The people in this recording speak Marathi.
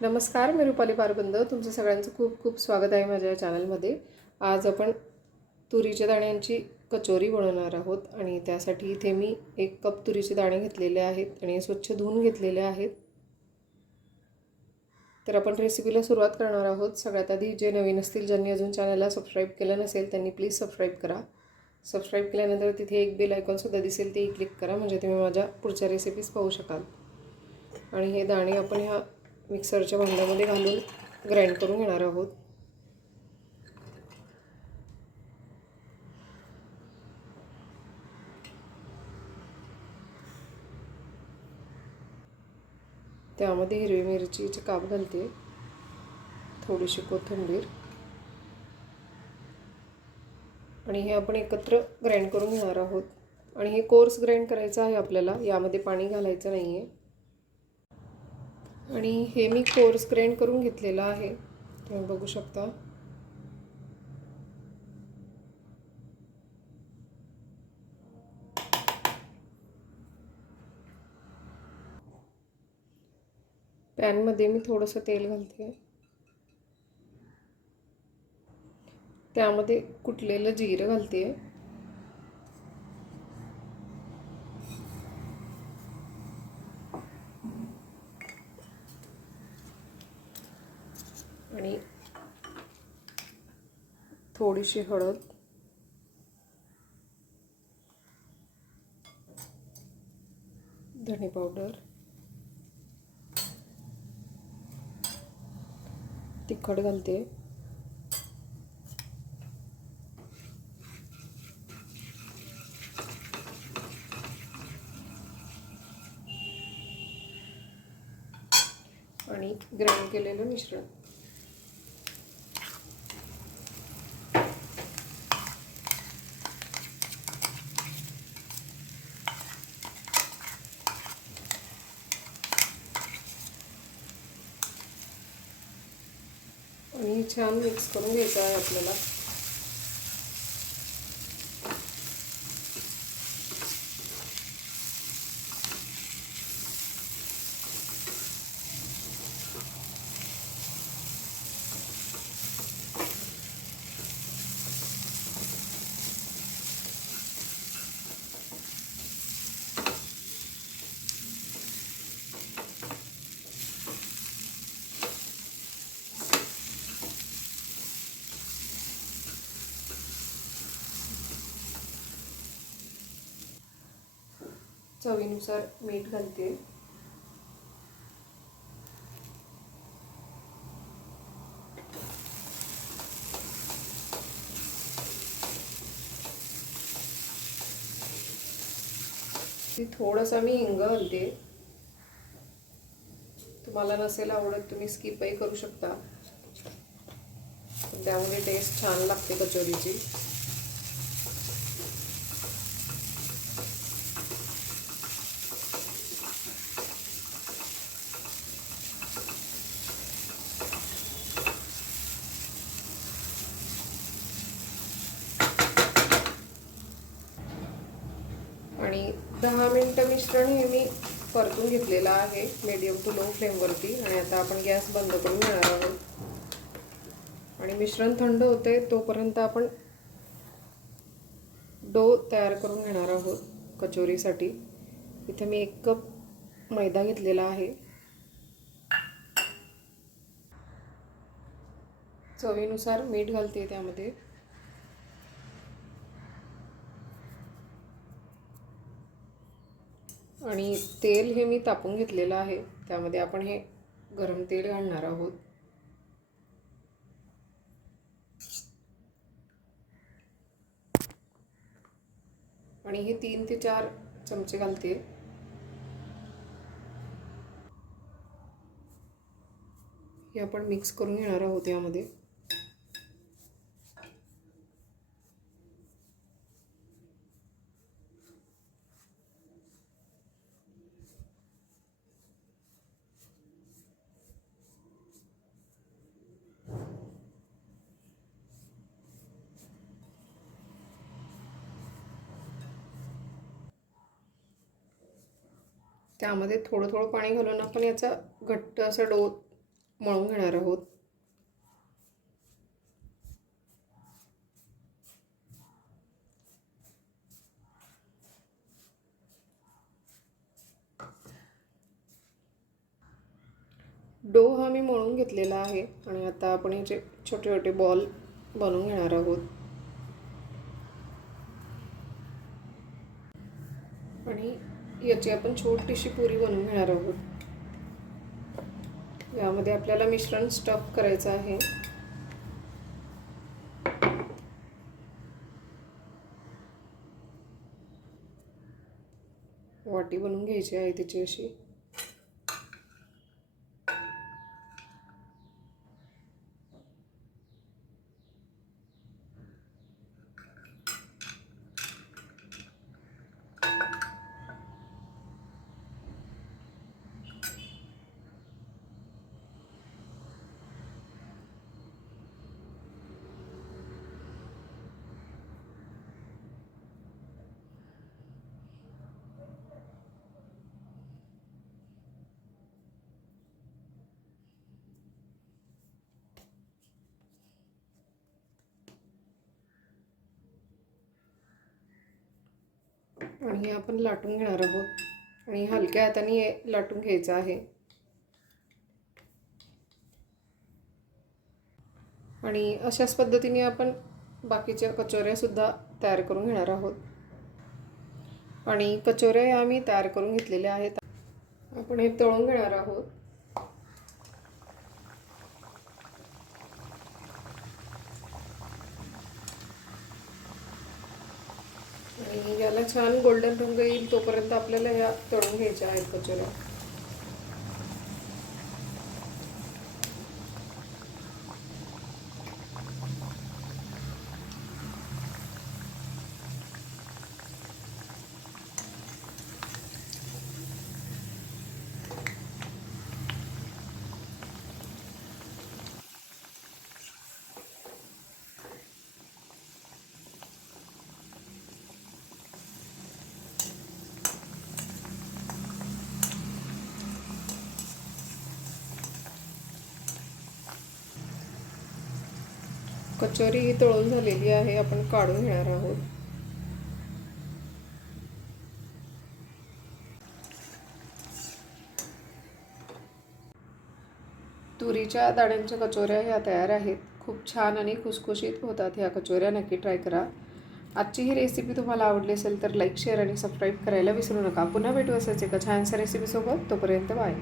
नमस्कार, मी रुपाली पारबंद. तुमचं सगळ्यांचं खूप खूप स्वागत आहे माझ्या चॅनलमध्ये. आज आपण तुरीच्या दाण्यांची कचोरी बनवणार आहोत आणि त्यासाठी इथे मी 1 कप तुरीचे दाणे घेतलेले आहेत आणि स्वच्छ धुवून घेतलेले आहेत. तर आपण रेसिपीला सुरुवात करणार आहोत. सगळ्यात आधी जे नवीन असतील, ज्यांनी अजून चॅनलला सबस्क्राईब केलं नसेल त्यांनी प्लीज सबस्क्राईब करा. सबस्क्राईब केल्यानंतर तिथे एक बेल आयकॉनसुद्धा दिसेल, तेही क्लिक करा म्हणजे तुम्ही माझ्या पुढच्या रेसिपीज पाहू शकाल. आणि हे दाणे आपण ह्या मिक्सरच्या भांड्यामध्ये घालून ग्राइंड करून घेणार आहोत. त्यामध्ये हिरवी मिरचीचे काप घालते, थोडीशी कोथिंबीर आणि हे आपण एकत्र ग्राइंड करून घेणार आहोत. आणि हे कोर्स ग्राइंड करायचं आहे आपल्याला, यामध्ये पाणी घालायचं नाही आहे. आणि हे मी कोर्स ग्राइंड करून घेतलेलं आहे, तुम्ही बघू शकता. पॅनमध्ये मी थोडंसं तेल घालते, त्यामध्ये कुटलेलं जिरं घालते आणि थोडीशी हळद, धणे पावडर, तिखट घालते आणि ग्राइंड केलेलं मिश्रण. आणि छान मिक्स करून घ्यायचं आहे आपल्याला. चवीनुसार मीठ घालते. थोडासा मी हिंग घालते, तुम्हाला नसेल आवडत तुम्ही स्किपही करू शकता, त्यामुळे टेस्ट छान लागते कचोरीची. आणि 10 मिनिटं मिश्रण हे मी परतून घेतलेलं आहे मीडियम टू लो फ्लेमवरती. आणि आता आपण गॅस बंद करून घेणार आहोत आणि मिश्रण थंड होते तोपर्यंत आपण डो तयार करून घेणार आहोत कचोरीसाठी. इथे मी 1 कप मैदा घेतलेला आहे. चवीनुसार मीठ घालते त्यामध्ये. आणि तेल हे मी तापून घेतलेलं आहे, त्यामध्ये आपण हे गरम तेल घालणार आहोत. आणि हे 3 ते 4 चमचे घालते. हे आपण मिक्स करून घेणार आहोत यामध्ये. त्यामध्ये थोडं थोडं पाणी घालून आपण याचा घट्ट असा डो मळून घेणार आहोत. डो हा मी मळून घेतलेला आहे आणि आता आपण याचे छोटे छोटे बॉल बनवून घेणार आहोत. आणि याची आपण छोटीशी पुरी बनवून घेणार आहोत. यामध्ये आपल्याला मिश्रण स्टफ करायचं आहे. वाटी बनवून घ्यायची आहे तिची अशी. आणि आपण लाटून घेणार आहोत आणि हलक्या हाताने लाटून घ्यायचं आहे. आणि अशाच पद्धतीने आपण बाकीच्या कचोऱ्या सुद्धा तयार करून घेणार आहोत. आणि कचोऱ्या आम्ही तयार करून घेतलेल्या आहेत. आपण हे तळून घेणार आहोत. आणि याला छान गोल्डन रंग येईल तोपर्यंत आपल्याला या तळून घ्यायच्या आहेत कचोऱ्या. कचोरी ही तळून झालेली आहे. आपण काढून घेणार आहोत. तुरीच्या दाण्यांच्या कचोऱ्या ह्या तयार आहेत. खूप छान आणि खुसखुशीत होतात ह्या कचोऱ्या. नक्की ट्राय करा. आजची ही रेसिपी तुम्हाला आवडली असेल तर लाईक, शेअर आणि सबस्क्राईब करायला विसरू नका. पुन्हा भेटू असाच एका छानशा रेसिपीसोबत. तोपर्यंत बाय.